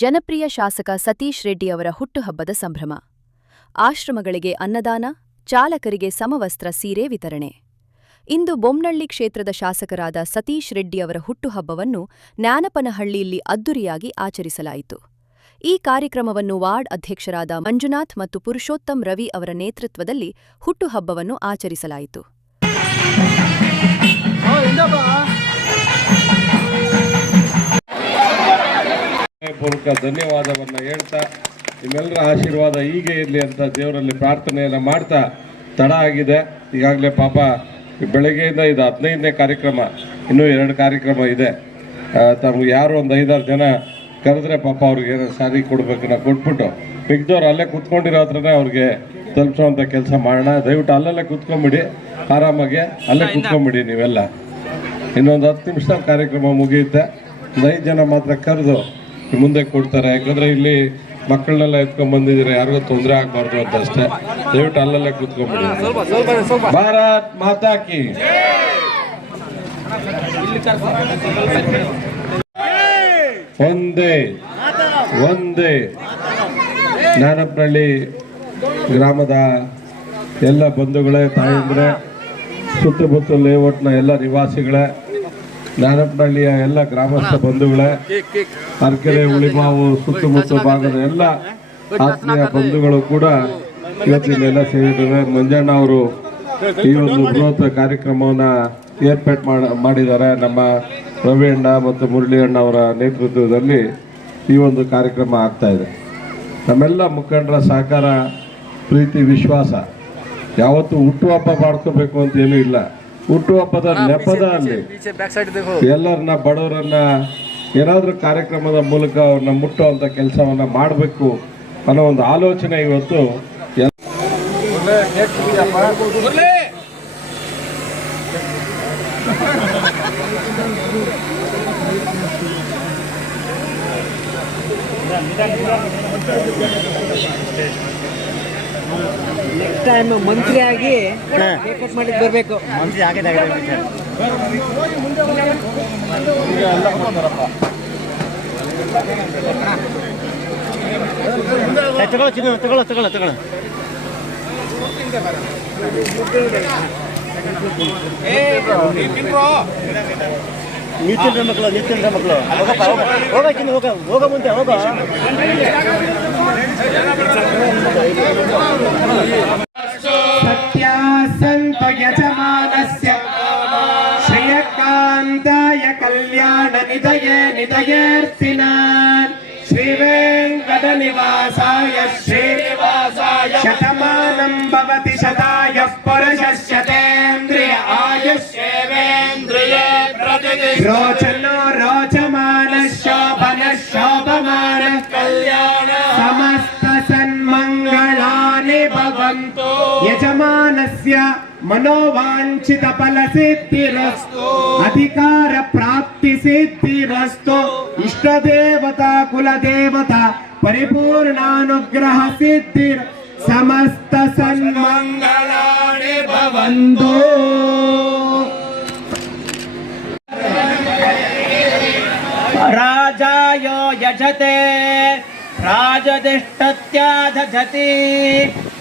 ಜನಪ್ರಿಯ ಶಾಸಕ ಸತೀಶ್ ರೆಡ್ಡಿ ಅವರ ಹುಟ್ಟುಹಬ್ಬದ ಸಂಭ್ರಮ. ಆಶ್ರಮಗಳಿಗೆ ಅನ್ನದಾನ, ಚಾಲಕರಿಗೆ ಸಮವಸ್ತ್ರ ಸೀರೆ ವಿತರಣೆ. ಇಂದು ಬೊಮ್ನಳ್ಳಿ ಕ್ಷೇತ್ರದ ಶಾಸಕರಾದ ಸತೀಶ್ ರೆಡ್ಡಿ ಅವರ ಹುಟ್ಟುಹಬ್ಬವನ್ನು ಜ್ಞಾನಪನಹಳ್ಳಿಯಲ್ಲಿ ಅದ್ದುರಿಯಾಗಿ ಆಚರಿಸಲಾಯಿತು. ಈ ಕಾರ್ಯಕ್ರಮವನ್ನು ವಾರ್ಡ್ ಅಧ್ಯಕ್ಷರಾದ ಮಂಜುನಾಥ್ ಮತ್ತು ಪುರುಷೋತ್ತಮ್ ರವಿ ಅವರ ನೇತೃತ್ವದಲ್ಲಿ ಹುಟ್ಟುಹಬ್ಬವನ್ನು ಆಚರಿಸಲಾಯಿತು. ಪೂರ್ವಕ ಧನ್ಯವಾದವನ್ನು ಹೇಳ್ತಾ ನಿಮ್ಮೆಲ್ಲರ ಆಶೀರ್ವಾದ ಹೀಗೆ ಇರಲಿ ಅಂತ ದೇವರಲ್ಲಿ ಪ್ರಾರ್ಥನೆಯನ್ನು ಮಾಡ್ತಾ ತಡ ಆಗಿದೆ. ಈಗಾಗಲೇ ಪಾಪ ಬೆಳಗ್ಗೆಯಿಂದ ಇದು ಹದಿನೈದನೇ ಕಾರ್ಯಕ್ರಮ, ಇನ್ನೂ ಎರಡು ಕಾರ್ಯಕ್ರಮ ಇದೆ. ತಮಗೆ ಯಾರು ಒಂದು ಐದಾರು ಜನ ಕರೆದ್ರೆ ಪಾಪ ಅವ್ರಿಗೆ ಏನೋ ಸಾರಿ ಕೊಡಬೇಕು ನಾವು ಕೊಟ್ಬಿಟ್ಟು ಮಿಗ್ದವ್ರು ಅಲ್ಲೇ ಕುತ್ಕೊಂಡಿರೋ ಹತ್ರನೇ ಅವ್ರಿಗೆ ತಲುಪಿಸೋವಂಥ ಕೆಲಸ ಮಾಡೋಣ. ದಯವಿಟ್ಟು ಅಲ್ಲಲ್ಲೇ ಕುತ್ಕೊಂಬಿಡಿ, ಆರಾಮಾಗಿ ಅಲ್ಲೇ ಕುತ್ಕೊಂಬಿಡಿ ನೀವೆಲ್ಲ. ಇನ್ನೊಂದು ಹತ್ತು ನಿಮಿಷ ಕಾರ್ಯಕ್ರಮ ಮುಗಿಯುತ್ತೆ. ಒಂದು ಐದು ಜನ ಮಾತ್ರ ಕರೆದು ಮುಂದೆ ಕೊಡ್ತಾರೆ. ಯಾಕಂದ್ರೆ ಇಲ್ಲಿ ಮಕ್ಕಳನ್ನೆಲ್ಲ ಎತ್ಕೊಂಡ್ ಬಂದಿದ್ದೀರಾ? ಯಾರಿಗೂ ತೊಂದರೆ ಆಗಬಾರ್ದು ಅಂತ ಅಷ್ಟೇ. ದಯವಿಟ್ಟು ಅಲ್ಲಲ್ಲೇ ಕೂತ್ಕೊಂಡ್ಬಿಡಿ. ಭಾರತ್ ಮಾತಾಕಿ ಒಂದೇ ಒಂದೇ ನಾನಪ್ಪನಹಳ್ಳಿ ಗ್ರಾಮದ ಎಲ್ಲ ಬಂಧುಗಳೇ, ತಾಯಂದ್ರೆ ಸುತ್ತಮುತ್ತ ಲೇಔಟ್ನ ಎಲ್ಲ ನಿವಾಸಿಗಳೇ ನಾನಪ್ಪನಹಳ್ಳಿಯ ಎಲ್ಲ ಗ್ರಾಮಸ್ಥ ಬಂಧುಗಳೇ ಅರ್ಕೆರೆ ಉಳಿಮಾವು ಸುತ್ತಮುತ್ತ ಭಾಗದ ಎಲ್ಲ ಆತ್ಮೀಯ ಬಂಧುಗಳು ಕೂಡ ಇವತ್ತಿನೆಲ್ಲ ಸೇರಿದ್ದಾರೆ. ಮಂಜಣ್ಣ ಅವರು ಈ ಒಂದು ಬೃಹತ್ ಕಾರ್ಯಕ್ರಮವನ್ನ ಏರ್ಪಾಟ್ ಮಾಡ ಮಾಡಿದ್ದಾರೆ. ನಮ್ಮ ರವಿ ಅಣ್ಣ ಮತ್ತು ಮುರಳಿ ಅಣ್ಣ ಅವರ ನೇತೃತ್ವದಲ್ಲಿ ಈ ಒಂದು ಕಾರ್ಯಕ್ರಮ ಆಗ್ತಾ ಇದೆ. ನಮ್ಮೆಲ್ಲ ಮುಖಂಡರ ಸಹಕಾರ ಪ್ರೀತಿ ವಿಶ್ವಾಸ ಯಾವತ್ತು ಹುಟ್ಟುಹಬ್ಬ ಮಾಡ್ಕೋಬೇಕು ಅಂತ ಏನೂ ಇಲ್ಲ. ಹುಟ್ಟುಹಬ್ಬದ ನೆಪದ ಅಲ್ಲಿ. ಎಲ್ಲರನ್ನ ಬಡವರನ್ನ ಏನಾದರೂ ಕಾರ್ಯಕ್ರಮದ ಮೂಲಕ ಅವ್ರನ್ನ ಮುಟ್ಟುವಂಥ ಕೆಲಸವನ್ನ ಮಾಡಬೇಕು ಅನ್ನೋ ಒಂದು ಆಲೋಚನೆ ಇವತ್ತು ಎಲ್- ಟೈಮ್ ಮಂತ್ರಿ ಆಗಿ ಮಾಡಿದ್ ಬರಬೇಕು. ಮಂತ್ರಿ ಆಗಿದ್ದಾಗಿದೆ ತಗೊಳ್ಳೋ ಚಿನ್ನ ತಗೊಳ್ಳೋ ತಗೊಳ್ಳೋ ತಗೊಳ್ಳೋ. ನಿಲ್ತಿಲ್ರ ಮಕ್ಕಳು ನಿಲ್ತಿಲ್ರ ಮಕ್ಕಳು. ಹೋಗ ಚಿನ್ನ ಹೋಗ ಹೋಗ ಮುಂದೆ ಹೋಗ. यजमानस्य श्रियकान्ताय कल्याणनिधये निधयेऽर्थिनान् श्रीवेङ्कटनिवासाय श्रीनिवासाय शतमानं भवति शतायः पुरुषस्यतेन्द्रिय आयुष्येवेन्द्रिये रोचनो रोचमानः शोभनः शोभमानः कल्याण समस्त सन्मङ्गलानि भवन्तु यजमानस्य మనోవాంఛిత ఫల సిద్ధిరస్తు అధికార ప్రాప్తి సిద్ధిరస్తు ఇష్టదేవత కులదేవత పరిపూర్ణానుగ్రహ సిద్ధిర్ సమస్త సన్మంగళాని భవంతు. రాజాయో యజతే రాజదిష్టత్యాధతి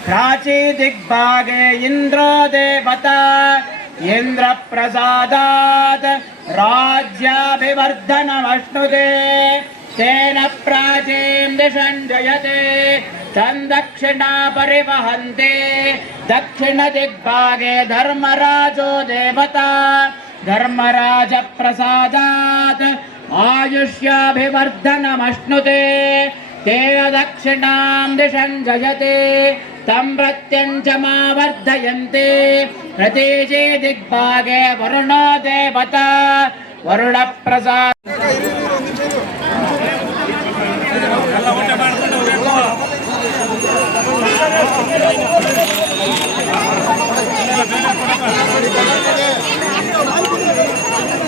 प्राची दिग्भागे इन्द्रो देवता इन्द्रप्रसादात् राज्याभिवर्धनमश्नुते तेन प्राचीं दिशं जयते तं दक्षिणा परिवहन्ते दक्षिणदिग्भागे धर्मराजो देवता धर्मराजप्रसादात् आयुष्याभिवर्धनमश्नुते तेन दक्षिणां दिशं जयते तं प्रत्यञ्चमावर्धयन्ते प्रतीचे दिग्भागे वरुणो देवता वरुणप्रसाद।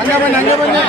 ಹಂಗೆ ಬನ್ನಿ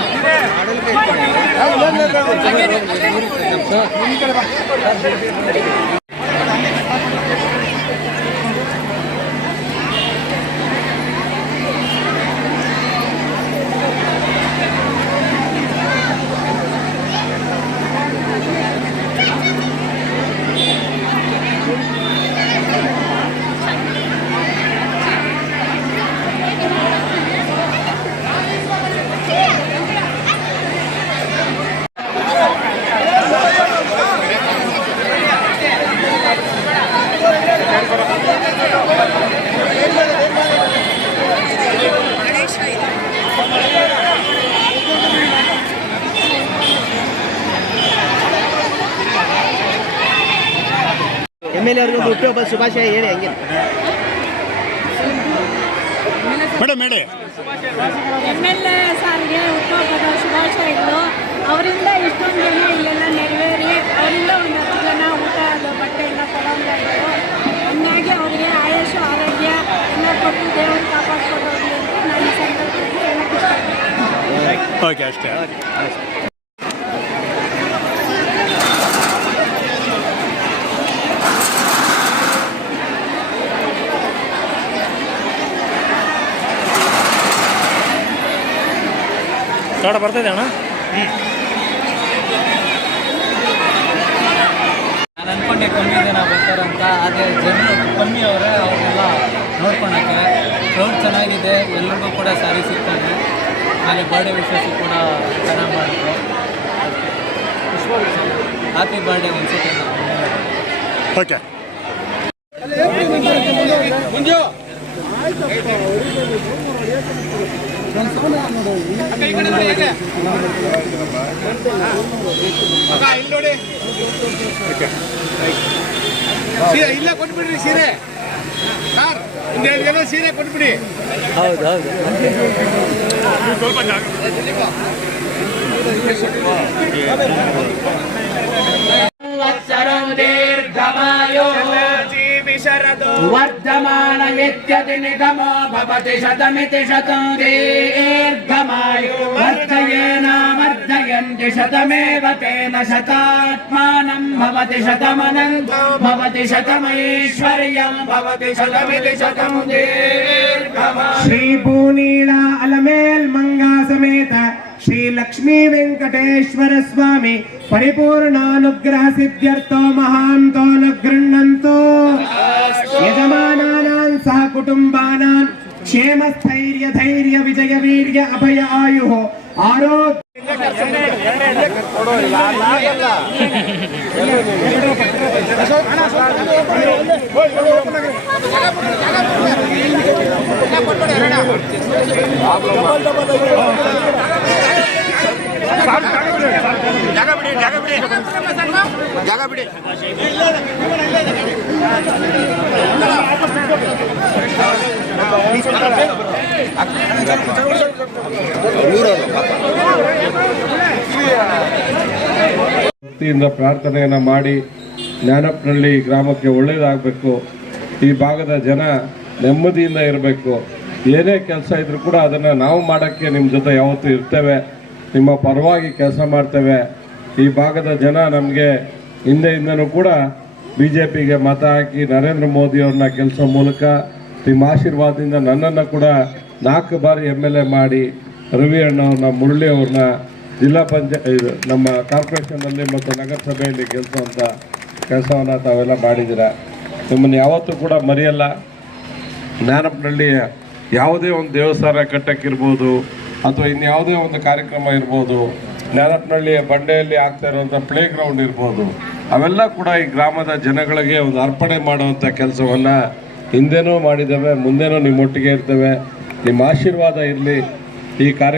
ಎಂ ಎಲ್ ಎ ಅವ್ರಿಗೆ ಒಂದು ಹುಟ್ಟುಹಬ್ಬ ಶುಭಾಶಯ ಹೇಳಿ ಹಂಗೆ. ಮೇಡಮ್ ಹೇಳಿ. ಎಂ ಎಲ್ ಎ ಸಾರ್ಗೆ ಹುಟ್ಟುಹಬ್ಬದ ಶುಭಾಶಯಗಳು. ಅವರಿಂದ ಇಷ್ಟೊಂದು ಜನ ಇಲ್ಲೆಲ್ಲ ನೆರವೇರಿ ಅವರಿಂದ ಒಂದು ಹತ್ತು ಜನ ಊಟ ಅದು ಬಟ್ಟೆ ಎಲ್ಲ ಕೊಡೋಂಗಾಯಿತು ಹಂಗಾಗಿ ಅವರಿಗೆ ಆಯಸ್ಸು ಆರೋಗ್ಯ ಎಲ್ಲ ಕೊಟ್ಟು ದೇವರು ಕಾಪಾಡ್ಕೊಡೋದು ಅಂತ ನಾನು ಸಂದರ್ಭದಲ್ಲಿ ಹೇಳಕ್ಕೆ ಓಕೆ ಅಷ್ಟೇ. ಕನ್ನಡ ಬರ್ತಿದೆ ಅಣ್ಣ? ನಾನು ಅನ್ಕೊಂಡೆ ಕಮ್ಮಿ ಜನ ಬರ್ತಾರಂತ ಆದರೆ ಜನರು ಕಮ್ಮಿ ಅವರೇ ಅವ್ರನ್ನೆಲ್ಲ ನೋಡ್ಕೊಳಕ್ಕೆ. ಕ್ರೌಡ್ ಚೆನ್ನಾಗಿದೆ ಎಲ್ರಿಗೂ ಕೂಡ ಸಾರಿ ಸಿಗ್ತಾನೆ ಹಾಗೆ ಬರ್ಡೇ ವಿಶೇಷ ಕೂಡ ಚೆನ್ನಾಗಿ ಮಾಡಿದ್ರು ಹ್ಯಾಪಿ ಬರ್ಡೇ ಒಂದ್ಸತಿ ಓಕೆ. ಇಲ್ಲ ಕೊಟ್ಬಿಡ್ರಿ ಸೀರೆ ಸರ್ ಒಂದೆರಡು ಜನ ಸೀರೆ ಕೊಟ್ಬಿಡಿ ಹೌದು ಹೌದು ಸಂವತ್ಸರಂ ದೀರ್ಘಮಾಯುಃ वर्धमान यद्यति निगमो भवति शतमिति शतं दीर्घमायु वर्धयेनावर्धयन्ति शतमेव तेन शतात्मानं भवति शतमनन्तं भवति शतमैश्वर्यं भवति शतमिति शतं श्रीभूनीला अलमेल् मङ्गा समेत श्रीलक्ष्मी वेङ्कटेश्वर स्वामी परिपूर्णानुग्रह सिद्ध्यर्थो महान्तो न गृह्णन्तु यजमानानां सह कुटुम्बानां क्षेमस्थैर्य धैर्य विजय वीर्य अभय आयुः। आरोग्य ಆರೋಗ್ಯ ಭಕ್ತಿಯಿಂದ ಪ್ರಾರ್ಥನೆಯನ್ನು ಮಾಡಿ ಜ್ಞಾನಪ್ಪನಹಳ್ಳಿ ಗ್ರಾಮಕ್ಕೆ ಒಳ್ಳೆಯದಾಗಬೇಕು ಈ ಭಾಗದ ಜನ ನೆಮ್ಮದಿಯಿಂದ ಇರಬೇಕು. ಏನೇ ಕೆಲಸ ಇದ್ರೂ ಕೂಡ ಅದನ್ನು ನಾವು ಮಾಡೋಕ್ಕೆ ನಿಮ್ಮ ಜೊತೆ ಯಾವತ್ತೂ ಇರ್ತೇವೆ. ನಿಮ್ಮ ಪರವಾಗಿ ಕೆಲಸ ಮಾಡ್ತೇವೆ. ಈ ಭಾಗದ ಜನ ನಮಗೆ ಹಿಂದೆಯಿಂದನೂ ಕೂಡ ಬಿ ಜೆ ಪಿಗೆ ಮತ ಹಾಕಿ ನರೇಂದ್ರ ಮೋದಿಯವ್ರನ್ನ ಕೆಲಸ ಮೂಲಕ ನಿಮ್ಮ ಆಶೀರ್ವಾದದಿಂದ ನನ್ನನ್ನು ಕೂಡ ನಾಲ್ಕು ಬಾರಿ ಎಂ ಎಲ್ ಎ ಮಾಡಿ ರವಿ ಅಣ್ಣವ್ರನ್ನ ಮುರಳಿ ಅವ್ರನ್ನ, ಜಿಲ್ಲಾ ಪಂಚಾಯತ್ ನಮ್ಮ ಕಾರ್ಪೊರೇಷನಲ್ಲಿ ಮತ್ತು ನಗರಸಭೆಯಲ್ಲಿ ಗೆಲ್ಲಿಸುವಂಥ ಕೆಲಸವನ್ನು ತಾವೆಲ್ಲ ಮಾಡಿದ್ದೀರ? ನಿಮ್ಮನ್ನು ಯಾವತ್ತೂ ಕೂಡ ಮರೆಯಲ್ಲ. ಜ್ಞಾನಪ್ಪನಹಳ್ಳಿಯ ಯಾವುದೇ ಒಂದು ದೇವಸ್ಥಾನ ಕಟ್ಟಕ್ಕಿರ್ಬೋದು ಅಥವಾ ಇನ್ಯಾವುದೇ ಒಂದು ಕಾರ್ಯಕ್ರಮ ಇರ್ಬೋದು ಜ್ಞಾನಪ್ಪನಹಳ್ಳಿಯ ಬಂಡೆಯಲ್ಲಿ ಆಗ್ತಾ ಇರುವಂಥ ಪ್ಲೇ ಗ್ರೌಂಡ್ ಇರ್ಬೋದು, ಅವೆಲ್ಲ ಕೂಡ ಈ ಗ್ರಾಮದ ಜನಗಳಿಗೆ ಒಂದು ಅರ್ಪಣೆ ಮಾಡುವಂಥ ಕೆಲಸವನ್ನು ಹಿಂದೆನೂ ಮಾಡಿದ್ದೇವೆ, ಮುಂದೆನೂ ನಿಮ್ಮೊಟ್ಟಿಗೆ ಇರ್ತೇವೆ. ನಿಮ್ಮ ಆಶೀರ್ವಾದ ಇರಲಿ ಈ ಕಾರ್ಯ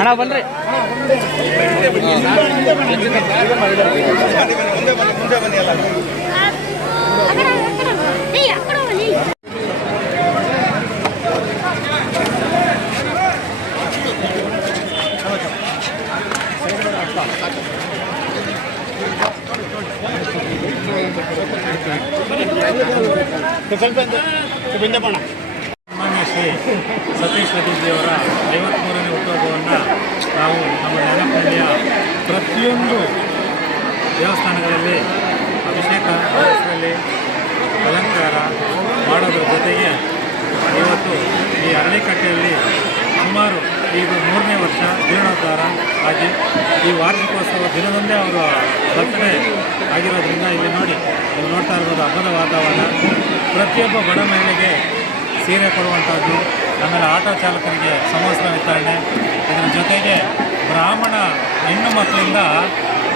ಅಣ್ಣ ಬನ್ರಿ ಮಾನ್ಯ ಶ್ರೀ ಸತೀಶ್ ರೆಡ್ಡಿಜಿಯವರ ಐವತ್ತ್ಮೂರನೇ ಹುಟ್ಟುಹಬ್ಬವನ್ನು ನಾವು ನಮ್ಮ ನೆನಪಳ್ಳಿಯ ಪ್ರತಿಯೊಂದು ದೇವಸ್ಥಾನಗಳಲ್ಲಿ ಅಭಿಷೇಕ ಮಾಡಿಸಲಿ ಅಲಂಕಾರ ಮಾಡೋದ್ರ ಜೊತೆಗೆ ಇವತ್ತು ಈ ಅರಳಿಕಟ್ಟೆಯಲ್ಲಿ ಸುಮಾರು ಇದು ಮೂರನೇ ವರ್ಷ ಜೀರ್ಣೋದ್ಧಾರ ಆಗಿ ಈ ವಾರ್ಷಿಕೋತ್ಸವ ದಿನದಂದೇ ಅವರು ಬರ್ತ್ಡೇ ಆಗಿರೋದ್ರಿಂದ ಇಲ್ಲಿ ನೋಡಿ ನೀವು ನೋಡ್ತಾ ಇರ್ಬೋದು ಹಬ್ಬದ ವಾತಾವರಣ. ಪ್ರತಿಯೊಬ್ಬ ಬಡ ಮಹಿಳೆಗೆ ಸೀರೆ ಕೊಡುವಂಥದ್ದು, ಆಮೇಲೆ ಆಟೋ ಚಾಲಕರಿಗೆ ಸಮವಸ್ತ್ರ ವಿತರಣೆ, ಇದರ ಜೊತೆಗೆ ಬ್ರಾಹ್ಮಣ ಹೆಣ್ಣು ಮಕ್ಕಳಿಂದ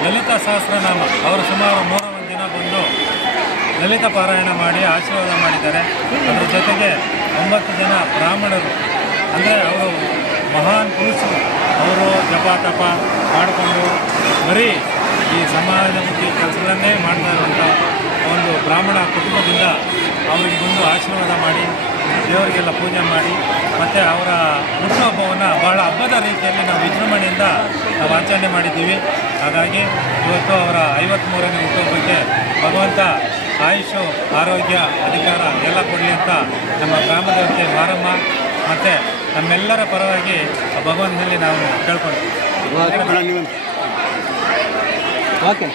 ಲಲಿತ ಸಹಸ್ರನಾಮ ಅವರು ಸುಮಾರು ಮೂರು ದಿನ ಬಂದು ಲಲಿತ ಪಾರಾಯಣ ಮಾಡಿ ಆಶೀರ್ವಾದ ಮಾಡಿದ್ದಾರೆ. ಅದರ ಜೊತೆಗೆ ಒಂಬತ್ತು ಜನ ಬ್ರಾಹ್ಮಣರು, ಅಂದರೆ ಅವರು ಮಹಾನ್ ಪುರುಷರು ಅವರು ಜಪ ತಪ ಮಾಡಿಕೊಂಡು ಬರೀ ಈ ಸಮಾಜಮುಖಿ ಕೆಲಸಗಳನ್ನೇ ಮಾಡ್ತಾ ಇರುವಂಥ ಒಂದು ಬ್ರಾಹ್ಮಣ ಕುಟುಂಬದಿಂದ ಅವರಿಗೆ ಬಂದು ಆಶೀರ್ವಾದ ಮಾಡಿ, ದೇವರಿಗೆಲ್ಲ ಪೂಜೆ ಮಾಡಿ, ಮತ್ತು ಅವರ ಹುಟ್ಟುಹಬ್ಬವನ್ನು ಬಹಳ ಹಬ್ಬದ ರೀತಿಯಲ್ಲಿ ನಾವು ವಿಜೃಂಭಣೆಯಿಂದ ನಾವು ಆಚರಣೆ ಮಾಡಿದ್ದೀವಿ. ಹಾಗಾಗಿ ಇವತ್ತು ಅವರ ಐವತ್ತ್ಮೂರನೇ ಹುಟ್ಟುಹಬ್ಬಕ್ಕೆ ಭಗವಂತ ಆಯುಷು, ಆರೋಗ್ಯ, ಅಧಿಕಾರ ಎಲ್ಲ ಕೊಡಲಿ ಅಂತ ನಮ್ಮ ಗ್ರಾಮದೇವತೆ ಮಾರಮ್ಮ, ಮತ್ತು ನಮ್ಮೆಲ್ಲರ ಪರವಾಗಿ ಭಗವಂತನಲ್ಲಿ ನಾವು ಕೇಳ್ಕೊಳ್ತೀವಿ ಓಕೆ.